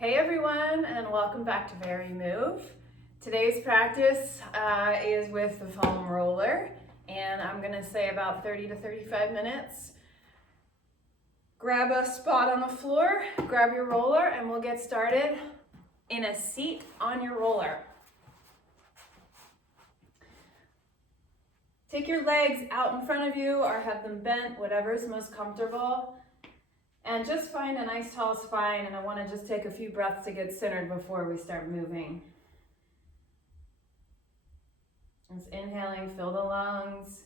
Hey everyone, and welcome back to Very Move. Today's practice is with the foam roller, and I'm gonna say about 30 to 35 minutes. Grab a spot on the floor, grab your roller, and we'll get started in a seat on your roller. Take your legs out in front of you or have them bent, whatever is most comfortable. And just find a nice tall spine, and I want to just take a few breaths to get centered before we start moving. Just inhaling, fill the lungs,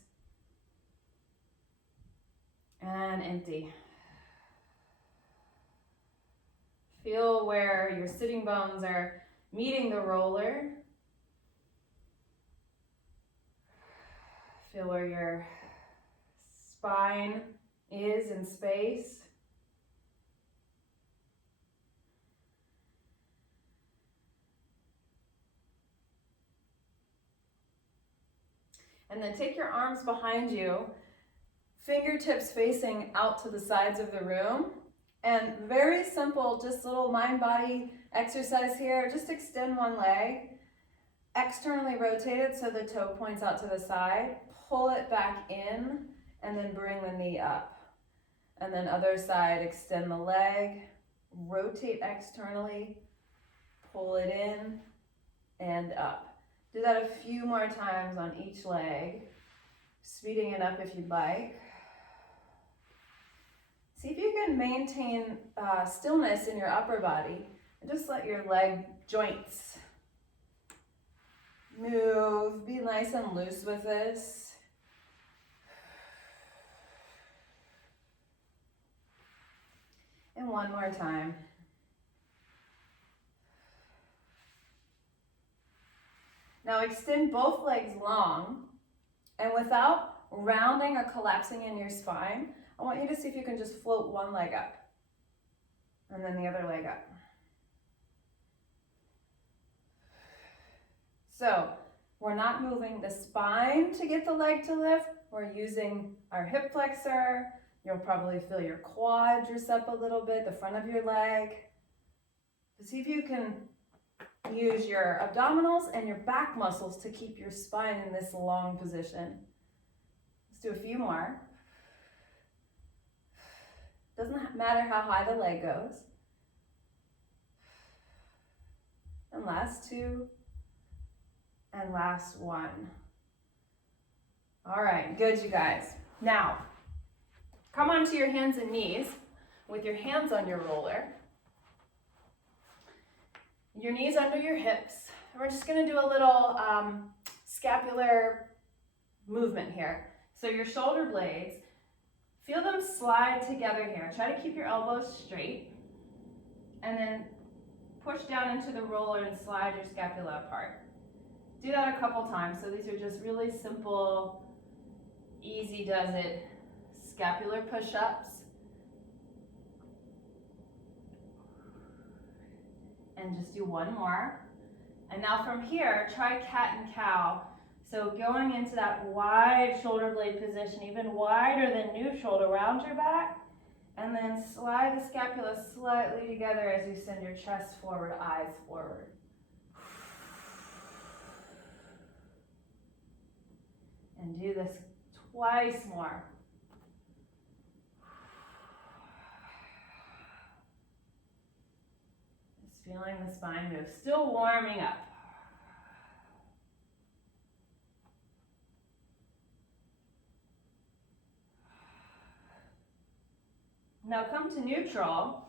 and empty. Feel where your sitting bones are meeting the roller. Feel where your spine is in space. And then take your arms behind you, fingertips facing out to the sides of the room. And very simple, just little mind-body exercise here. Just extend one leg, externally rotate it so the toe points out to the side, pull it back in, and then bring the knee up. And then other side, extend the leg, rotate externally, pull it in, and up. Do that a few more times on each leg, speeding it up if you'd like. See if you can maintain stillness in your upper body and just let your leg joints move. Be nice and loose with this. And one more time. Now extend both legs long, and without rounding or collapsing in your spine, I want you to see if you can just float one leg up, and then the other leg up. So we're not moving the spine to get the leg to lift, we're using our hip flexor. You'll probably feel your quad dress up a little bit, the front of your leg. See if you can use your abdominals and your back muscles to keep your spine in this long position. Let's do a few more. Doesn't matter how high the leg goes. And last two. And last one. All right, good, you guys. Now, come onto your hands and knees with your hands on your roller. Your knees under your hips. We're just going to do a little scapular movement here. So your shoulder blades, feel them slide together here. Try to keep your elbows straight. And then push down into the roller and slide your scapula apart. Do that a couple times. So these are just really simple, easy does it scapular push-ups. And just do one more. And now from here, try cat and cow. So going into that wide shoulder blade position, even wider than neutral, around your back, and then slide the scapula slightly together as you send your chest forward, eyes forward. And do this twice more. Feeling the spine move, still warming up. Now come to neutral.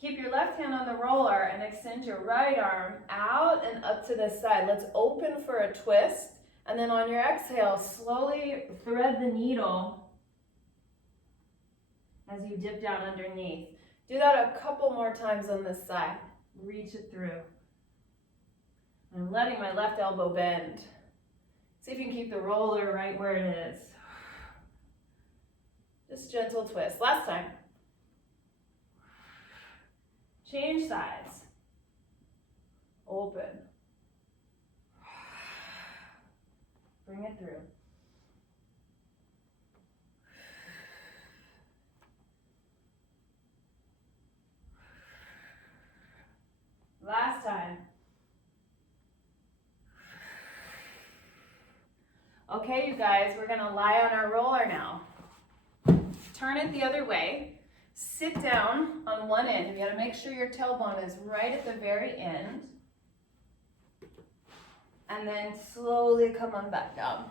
Keep your left hand on the roller and extend your right arm out and up to the side. Let's open for a twist. And then on your exhale, slowly thread the needle as you dip down underneath. Do that a couple more times on this side. Reach it through. I'm letting my left elbow bend. See if you can keep the roller right where it is. Just gentle twist. Last time. Change sides. Open. Bring it through. Okay, you guys, we're gonna lie on our roller now. Turn it the other way. Sit down on one end. You gotta make sure your tailbone is right at the very end. And then slowly come on back down.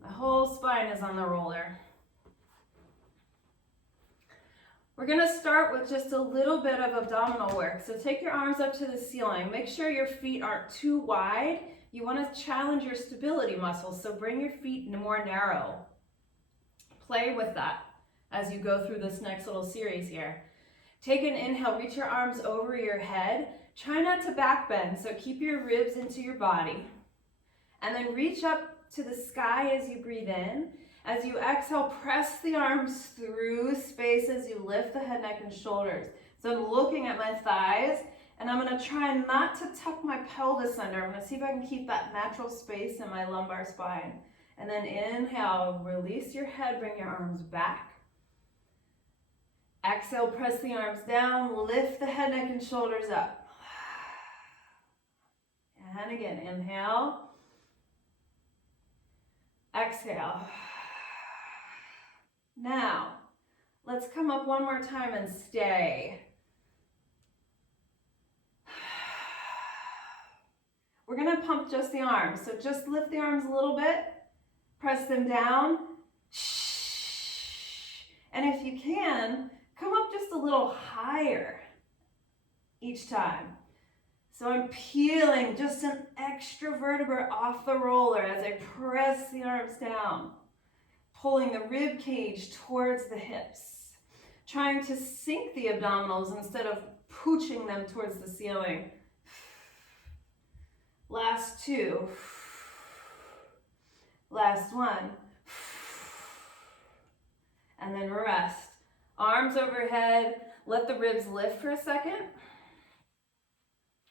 My whole spine is on the roller. We're gonna start with just a little bit of abdominal work. So take your arms up to the ceiling. Make sure your feet aren't too wide. You wanna challenge your stability muscles, so bring your feet more narrow. Play with that as you go through this next little series here. Take an inhale, reach your arms over your head. Try not to back bend, so keep your ribs into your body. And then reach up to the sky as you breathe in. As you exhale, press the arms through space as you lift the head, neck, and shoulders. So I'm looking at my thighs, and I'm gonna try not to tuck my pelvis under. I'm gonna see if I can keep that natural space in my lumbar spine. And then inhale, release your head, bring your arms back. Exhale, press the arms down, lift the head, neck, and shoulders up. And again, inhale. Exhale. Now, let's come up one more time and stay. We're gonna pump just the arms. So just lift the arms a little bit, press them down. And if you can, come up just a little higher each time. So I'm peeling just an extra vertebra off the roller as I press the arms down, pulling the rib cage towards the hips, trying to sink the abdominals instead of pooching them towards the ceiling. Last two. Last one. And then rest. Arms overhead. Let the ribs lift for a second.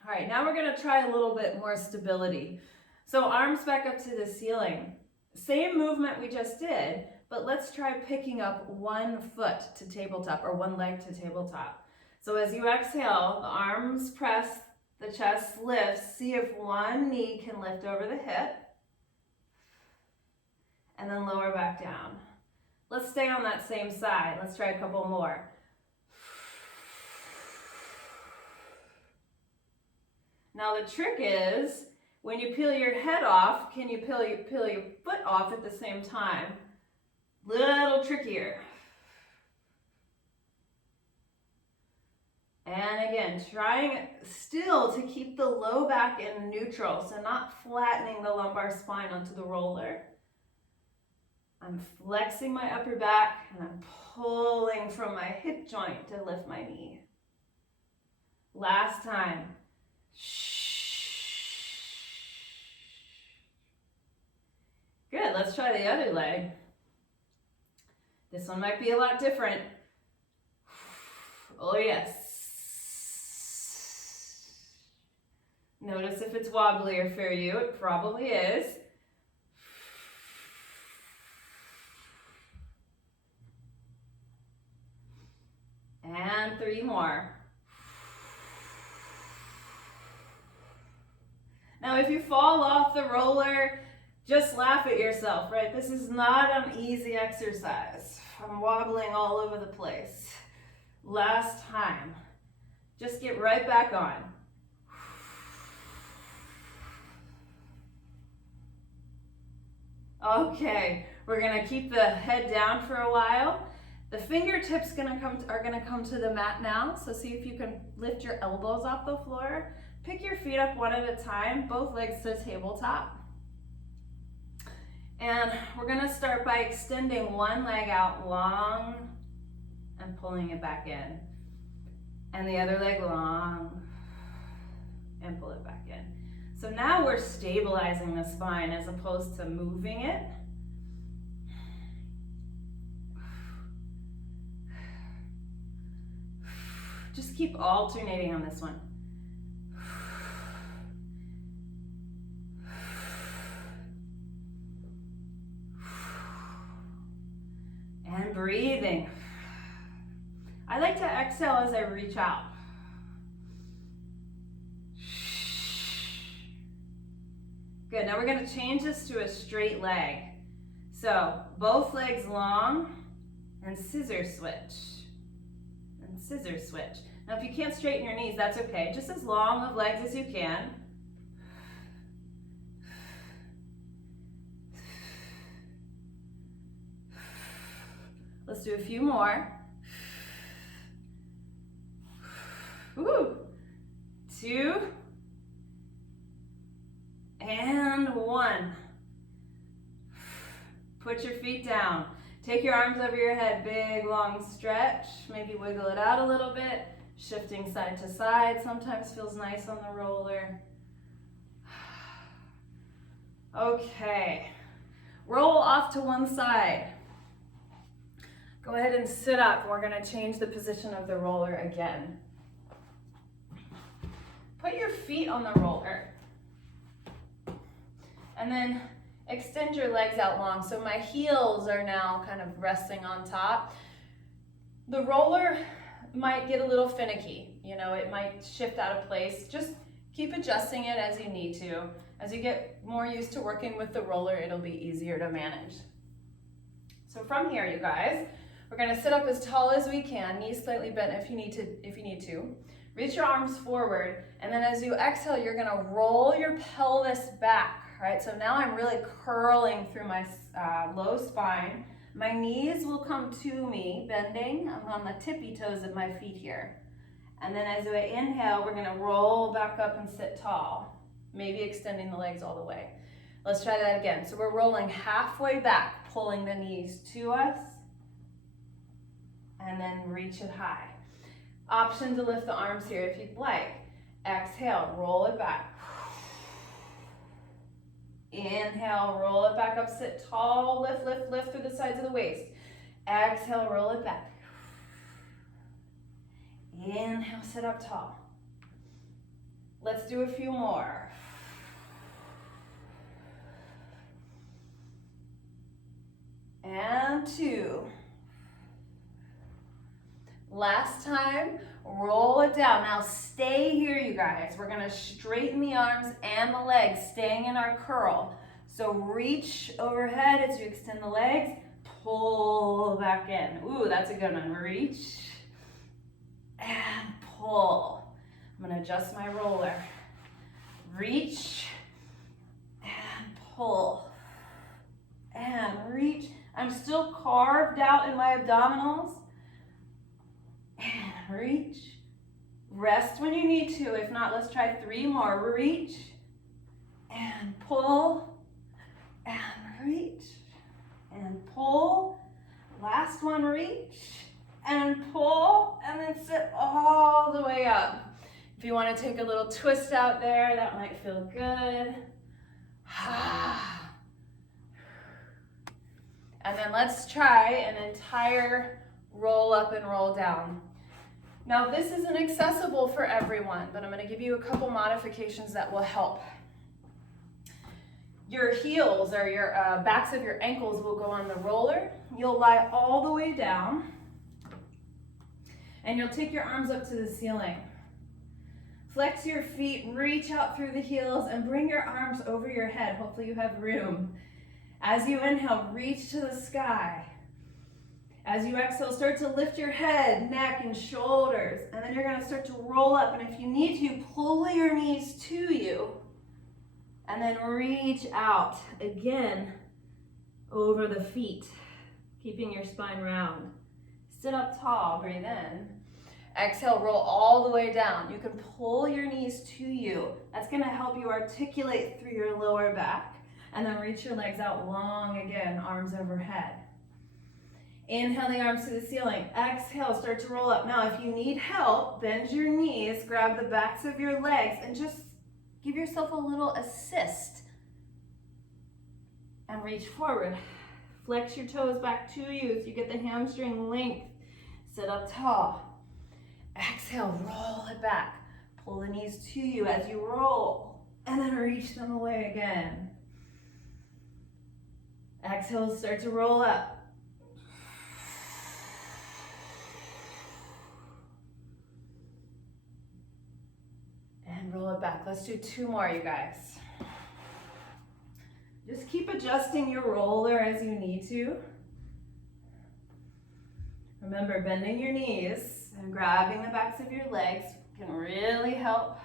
All right, now we're gonna try a little bit more stability. So arms back up to the ceiling. Same movement we just did, but let's try picking up one foot to tabletop or one leg to tabletop. So as you exhale, the arms press, the chest lifts. See if one knee can lift over the hip. And then lower back down. Let's stay on that same side. Let's try a couple more. Now the trick is, when you peel your head off, can you peel your foot off at the same time? Little trickier. And again, trying still to keep the low back in neutral, so not flattening the lumbar spine onto the roller. I'm flexing my upper back and I'm pulling from my hip joint to lift my knee. Last time. Good, let's try the other leg. This one might be a lot different. Oh yes. Notice if it's wobbly for you, it probably is. And 3 more. Now if you fall off the roller, just laugh at yourself, right? This is not an easy exercise. I'm wobbling all over the place. Last time. Just get right back on. Okay, we're gonna keep the head down for a while. The fingertips are gonna come to the mat now, so see if you can lift your elbows off the floor. Pick your feet up one at a time, both legs to tabletop. And we're gonna start by extending one leg out long and pulling it back in. And the other leg long and pull it back in. So now we're stabilizing the spine as opposed to moving it. Just keep alternating on this one. And breathing. I like to exhale as I reach out. Good. Good, now we're gonna change this to a straight leg. So both legs long and scissor switch. And scissor switch. Now if you can't straighten your knees, that's okay. Just as long of legs as you can. Let's do a few more. Woo. 2 and 1. Put your feet down. Take your arms over your head, big long stretch. Maybe wiggle it out a little bit. Shifting side to side sometimes feels nice on the roller. Okay, roll off to one side. Go ahead and sit up. We're gonna change the position of the roller again. Put your feet on the roller. And then extend your legs out long. So my heels are now kind of resting on top. The roller might get a little finicky. You know, it might shift out of place. Just keep adjusting it as you need to. As you get more used to working with the roller, it'll be easier to manage. So from here, you guys, we're gonna sit up as tall as we can, knees slightly bent if you need to. Reach your arms forward, and then as you exhale, you're gonna roll your pelvis back, right? So now I'm really curling through my low spine. My knees will come to me, bending. I'm on the tippy toes of my feet here. And then as I inhale, we're gonna roll back up and sit tall, maybe extending the legs all the way. Let's try that again. So we're rolling halfway back, pulling the knees to us, and then reach it high. Option to lift the arms here if you'd like. Exhale, roll it back. Inhale, roll it back up, sit tall, lift, lift, lift through the sides of the waist. Exhale, roll it back. Inhale, sit up tall. Let's do a few more. And 2. Last time, roll it down. Now stay here, you guys. We're gonna straighten the arms and the legs, staying in our curl. So reach overhead as you extend the legs, pull back in. Ooh, that's a good one. Reach and pull. I'm gonna adjust my roller. Reach and pull and reach. I'm still carved out in my abdominals. And reach. Rest when you need to. If not, let's try 3 more. Reach and pull and reach and pull. Last one, reach and pull, and then sit all the way up. If you want to take a little twist out there, that might feel good. And then let's try an entire roll up and roll down. Now this isn't accessible for everyone, but I'm going to give you a couple modifications that will help. Your heels or your backs of your ankles will go on the roller. You'll lie all the way down, and you'll take your arms up to the ceiling. Flex your feet, reach out through the heels, and bring your arms over your head. Hopefully you have room. As you inhale, reach to the sky. As you exhale, start to lift your head, neck, and shoulders. And then you're going to start to roll up. And if you need to, pull your knees to you. And then reach out again over the feet, keeping your spine round. Sit up tall, breathe in. Exhale, roll all the way down. You can pull your knees to you. That's going to help you articulate through your lower back. And then reach your legs out long again, arms overhead. Inhale the arms to the ceiling. Exhale, start to roll up. Now, if you need help, bend your knees, grab the backs of your legs, and just give yourself a little assist. And reach forward. Flex your toes back to you so you get the hamstring length. Sit up tall. Exhale, roll it back. Pull the knees to you as you roll. And then reach them away again. Exhale, start to roll up. And roll it back. Let's do 2 more, you guys. Just keep adjusting your roller as you need to. Remember, bending your knees and grabbing the backs of your legs can really help.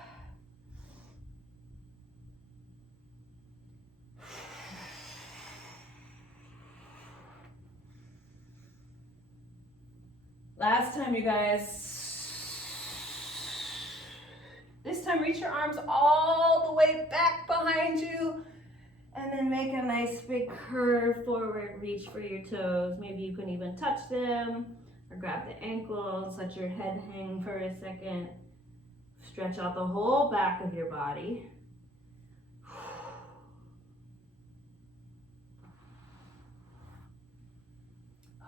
Last time, you guys. This time, reach your arms all the way back behind you and then make a nice big curve forward. Reach for your toes. Maybe you can even touch them or grab the ankles. Let your head hang for a second. Stretch out the whole back of your body.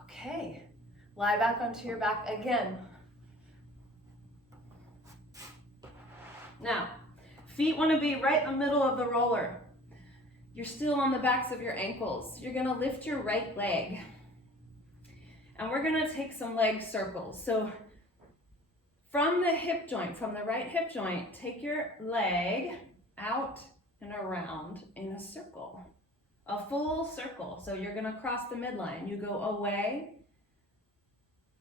Okay. Lie back onto your back again. Now, feet want to be right in the middle of the roller. You're still on the backs of your ankles. You're going to lift your right leg. And we're going to take some leg circles. So from the hip joint, from the right hip joint, take your leg out and around in a circle. A full circle. So you're going to cross the midline. You go away,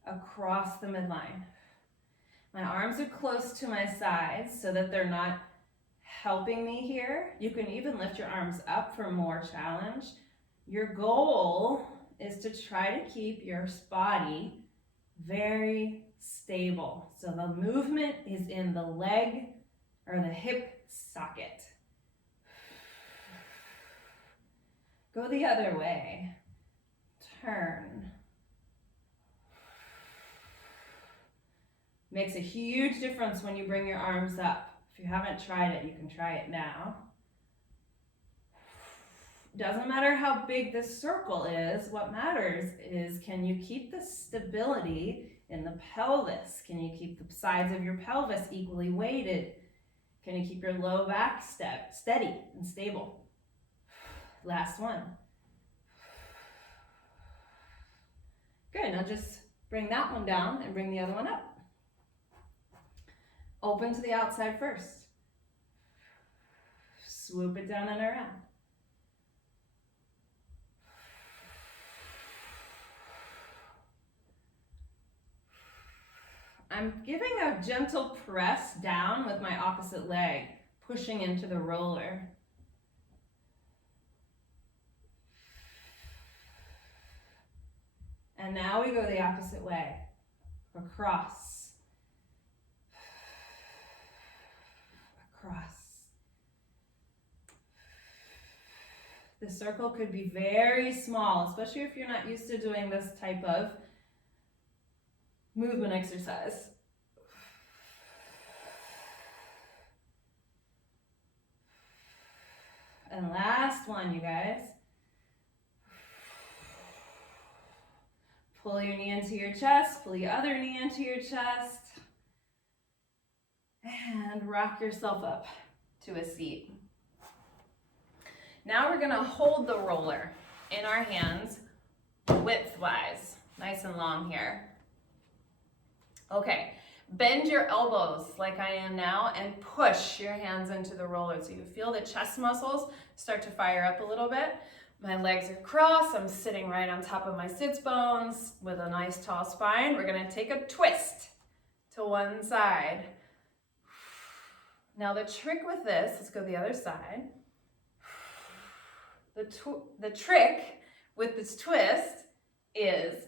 across the midline. My arms are close to my sides so that they're not helping me here. You can even lift your arms up for more challenge. Your goal is to try to keep your body very stable. So the movement is in the leg or the hip socket. Go the other way. Turn. Makes a huge difference when you bring your arms up. If you haven't tried it, you can try it now. Doesn't matter how big this circle is, what matters is, can you keep the stability in the pelvis? Can you keep the sides of your pelvis equally weighted? Can you keep your low back steady and stable? Last one. Good, now just bring that one down and bring the other one up. Open to the outside first. Swoop it down and around. I'm giving a gentle press down with my opposite leg, pushing into the roller. And now we go the opposite way, across. Across. The circle could be very small, especially if you're not used to doing this type of movement exercise. And last one, you guys. Pull your knee into your chest, pull your other knee into your chest. And rock yourself up to a seat. Now we're going to hold the roller in our hands width-wise, nice and long here. Okay, bend your elbows like I am now and push your hands into the roller so you feel the chest muscles start to fire up a little bit. My legs are crossed, I'm sitting right on top of my sits bones with a nice tall spine. We're going to take a twist to one side. Now the trick with this, let's go the other side. The trick with this twist is,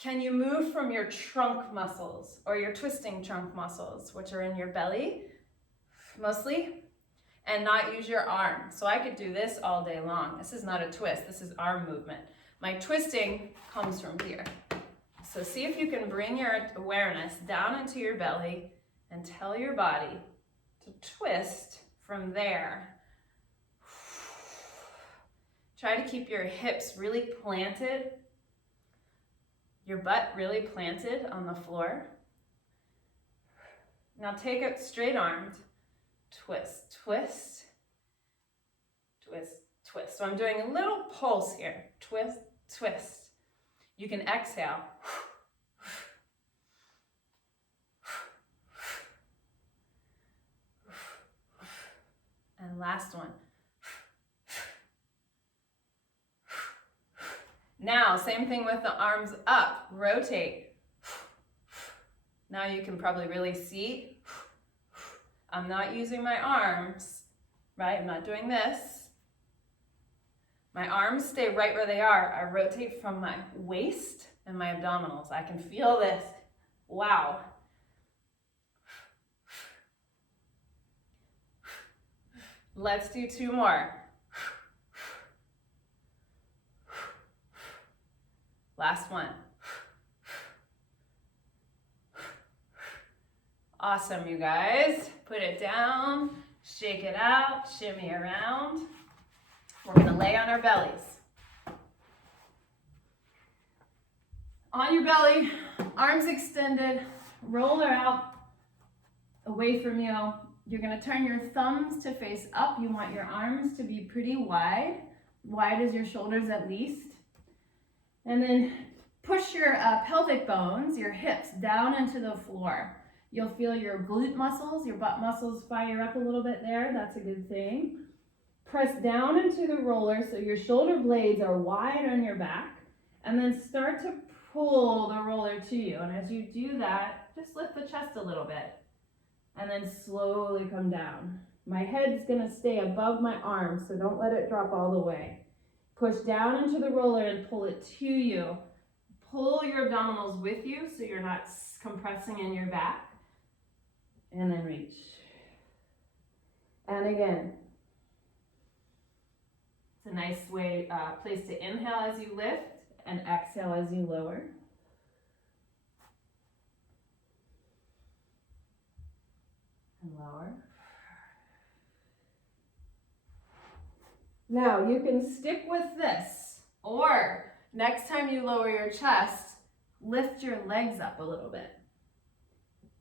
can you move from your trunk muscles or your twisting trunk muscles, which are in your belly mostly, and not use your arm? So I could do this all day long. This is not a twist, this is arm movement. My twisting comes from here. So see if you can bring your awareness down into your belly and tell your body to twist from there. Try to keep your hips really planted, your butt really planted on the floor. Now take it straight armed, twist, twist, twist, twist. So I'm doing a little pulse here, twist, twist. You can exhale. And last one. Now, same thing with the arms up, rotate. Now you can probably really see, I'm not using my arms, right? I'm not doing this. My arms stay right where they are. I rotate from my waist and my abdominals. I can feel this. Wow. Let's do 2 more. Last one. Awesome, you guys. Put it down, shake it out, shimmy around. We're gonna lay on our bellies. On your belly, arms extended, roller out away from you. You're gonna turn your thumbs to face up. You want your arms to be pretty wide as your shoulders at least. And then push your pelvic bones, your hips down into the floor. You'll feel your glute muscles, your butt muscles fire up a little bit there. That's a good thing. Press down into the roller so your shoulder blades are wide on your back. And then start to pull the roller to you. And as you do that, just lift the chest a little bit. And then slowly come down. My head's gonna stay above my arms, so don't let it drop all the way. Push down into the roller and pull it to you. Pull your abdominals with you so you're not compressing in your back. And then reach. And again. It's a nice place to inhale as you lift and exhale as you lower. And lower. Now you can stick with this, or next time you lower your chest, lift your legs up a little bit.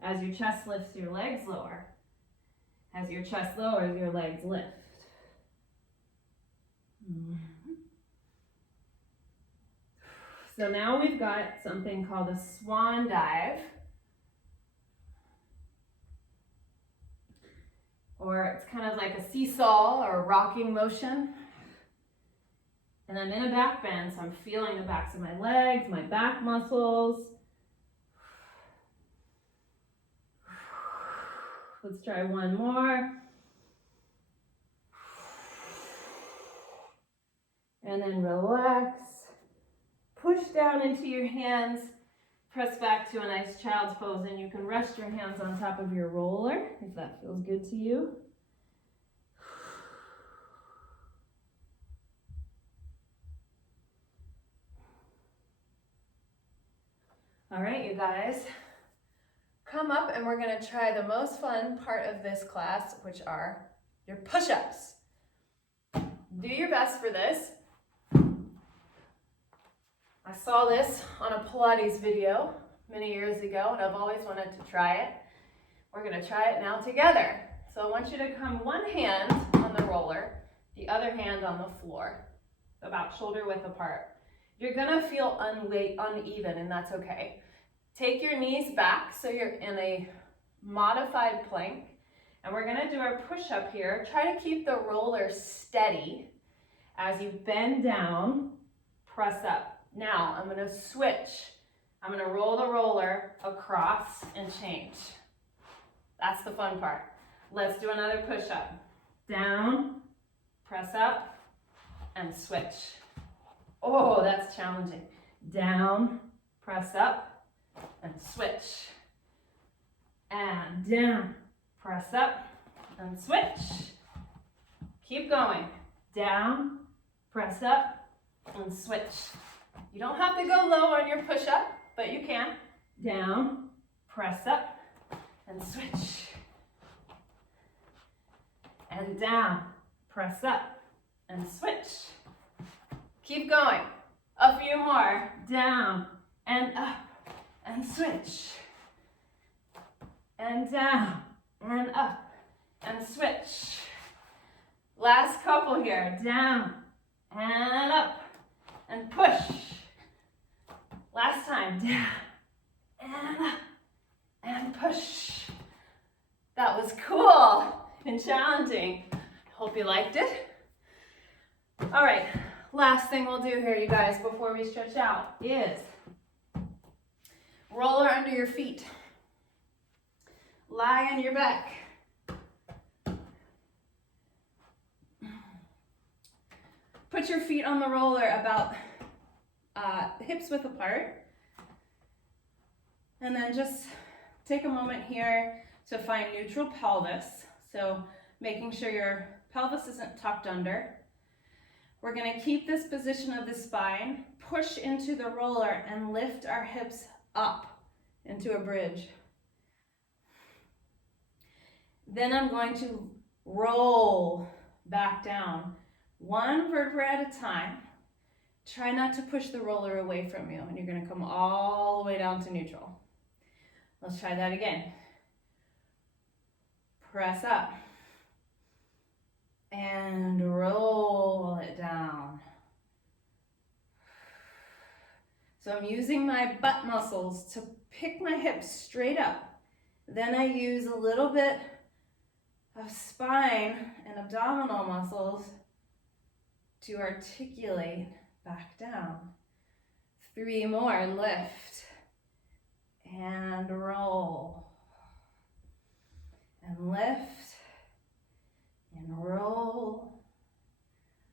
As your chest lifts, your legs lower. As your chest lowers, your legs lift. So now we've got something called a swan dive. Or it's kind of like a seesaw or a rocking motion. And I'm in a back bend, so I'm feeling the backs of my legs, my back muscles. Let's try one more. And then relax. Push down into your hands. Press back to a nice child's pose, and you can rest your hands on top of your roller if that feels good to you. All right, you guys, come up and we're gonna try the most fun part of this class, which are your push-ups. Do your best for this. I saw this on a Pilates video many years ago, and I've always wanted to try it. We're gonna try it now together. So I want you to come one hand on the roller, the other hand on the floor, about shoulder width apart. You're gonna feel uneven, and that's okay. Take your knees back so you're in a modified plank, and we're gonna do our push-up here. Try to keep the roller steady. As you bend down, press up. Now, I'm gonna switch. I'm gonna roll the roller across and change. That's the fun part. Let's do another push-up. Down, press up, and switch. Oh, that's challenging. Down, press up, and switch. And down, press up, and switch. Keep going. Down, press up, and switch. You don't have to go low on your push-up, but you can. Down, press up, and switch. And down, press up, and switch. Keep going. A few more. Down, and up, and switch. And down, and up, and switch. Last couple here. Down, and up, and push. Last time, down, and up, and push. That was cool and challenging. Hope you liked it. All right, Last thing we'll do here, you guys, before we stretch out is roller under your feet. Lie on your back. Put your feet on the roller about hips width apart. And then just take a moment here to find neutral pelvis. So making sure your pelvis isn't tucked under. We're going to keep this position of the spine, push into the roller, and lift our hips up into a bridge. Then I'm going to roll back down, one vertebra at a time. Try not to push the roller away from you, and you're going to come all the way down to neutral. Let's try that again. Press up. And roll it down. So I'm using my butt muscles to pick my hips straight up. Then I use a little bit of spine and abdominal muscles to articulate back down. 3 more, lift and roll and lift and roll.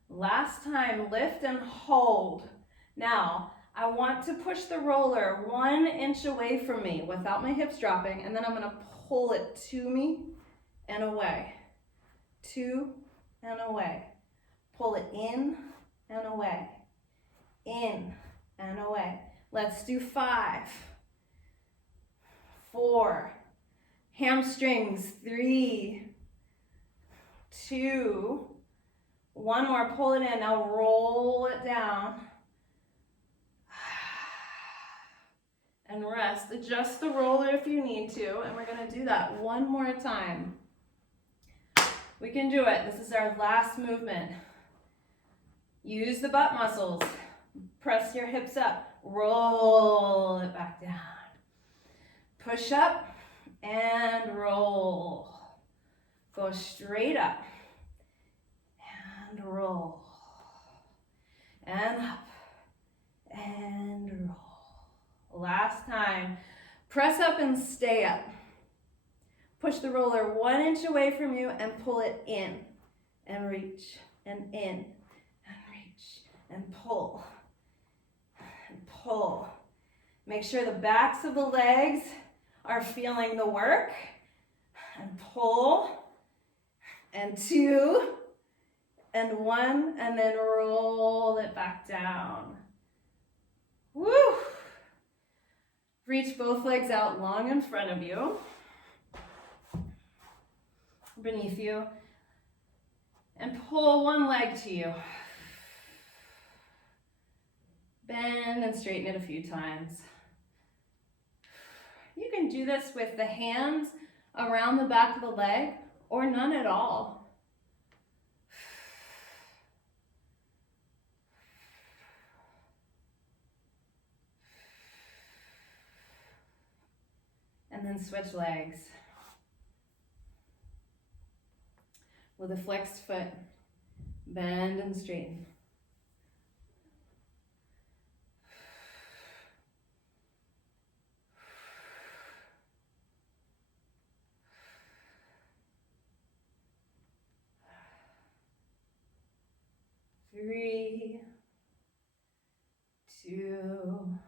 Last time, lift and hold. Now, I want to push the roller 1 inch away from me without my hips dropping, and then I'm gonna pull it to me and away. 2 and away. Pull it in and away. In and away. Let's do 5, 4, hamstrings, 3, 2, 1 more, pull it in, now roll it down, and rest. Adjust the roller if you need to, and we're going to do that 1 more time. We can do it. This is our last movement. Use the butt muscles, press your hips up, roll it back down, push up and roll. Go straight up and roll and up and roll. Last time. Press up and stay up. Push the roller 1 inch away from you and pull it in and reach and in and reach and pull and pull. Make sure the backs of the legs are feeling the work and pull. And 2, and 1, and then roll it back down. Woo! Reach both legs out long in front of you, beneath you, and pull 1 leg to you. Bend and straighten it a few times. You can do this with the hands around the back of the leg, or none at all. And then switch legs. With a flexed foot, bend and straighten. Three, 2,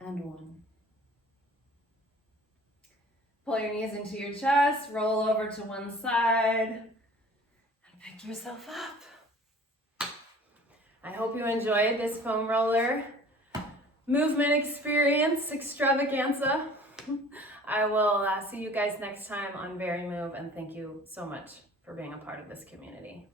and 1. Pull your knees into your chest, roll over to one side, and pick yourself up. I hope you enjoyed this foam roller movement experience extravaganza. I will see you guys next time on Very Move, and thank you so much for being a part of this community.